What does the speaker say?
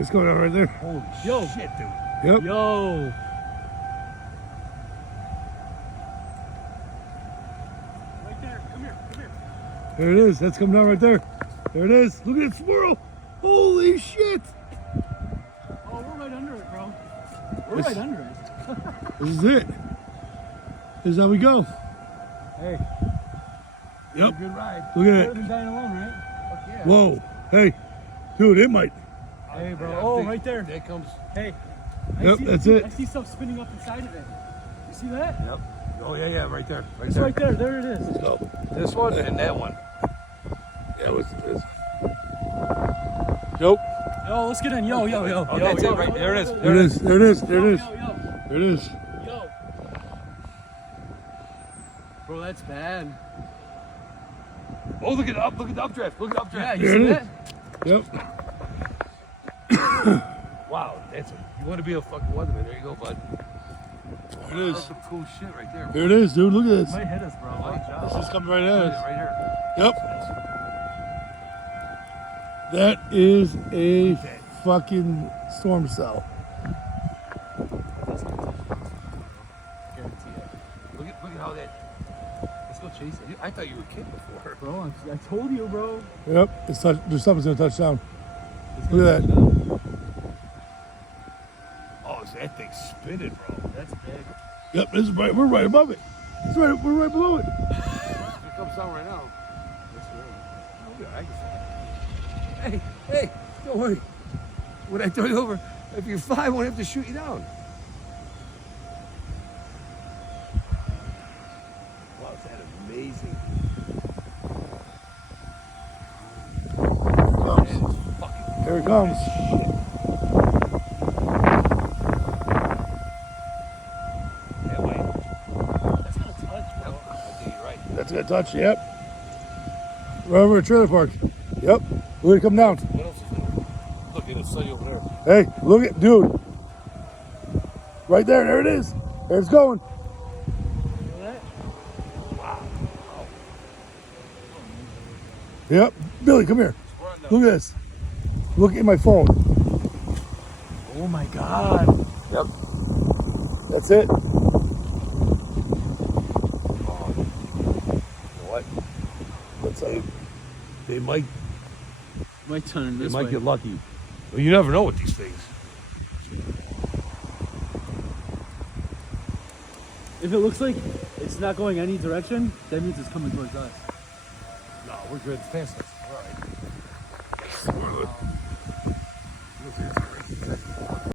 It's going on right there. Holy shit, dude. Yep. Yo. Right there. Come here. There it is. That's coming down right there. There it is. Look at that swirl. Holy shit. Oh, we're right under it, bro. We're right under it. This is it. This is how we go. Hey. Yep. Good ride. Look at Better it. than dying alone, right? Fuck yeah. Whoa. Hey. Dude, it might. Hey, bro. Oh, right there. There it comes. Hey. Yep, that's it. I see stuff spinning up inside of it. You see that? Yep. Oh, yeah, right there. It's right there. There it is. Let's go. This one and that one. Yeah, what's this? Nope. Yo, let's get in. Yo. Oh, that's it right there. It is. There it is. There it is. There it is. Yo. There it is. Yo. Bro, that's bad. Oh, look at the updraft. Look at the updraft. Yeah, you There see it that? Yep. Wow, that's it. You want to be a fucking weatherman? There you go, bud. There it That's is. some cool shit right there. There it is, dude. Look at this. Might hit us, bro. Watch out. This is coming right at us. Right here. Yep. That is a fucking storm cell. Guarantee it. Look at how that. Let's go chase it. I thought you were kidding before. Bro, I told you, bro. Yep. It's touch. There's something's gonna touch down. Look at that. Oh, so that thing's spinning, bro. That's big. Yep. This is right. We're right above it. It's right. We're right below it. It comes down right now. Oh, yeah, I can see it. Hey, don't worry. When I throw you over, if you fly, I won't have to shoot you down. Wow, is that amazing? Here it comes. That way. That's gonna touch, bro. I think you're right. That's gonna touch. Yep. Right over the trailer park. Yep. Look at it come down. What else is there? Look at the sunny over there. Hey, look at, dude. Right there. There it is. There it's going. Feel that? Yep. Billy, come here. Look at this. Look at my phone. Oh my god. Yep. That's it. You know what? That's it. They might Turn they this might way. get lucky. Well, you never know with these things. If it looks like it's not going any direction, that means it's coming towards us. No, we're good. It's past us. We're all right. We're good.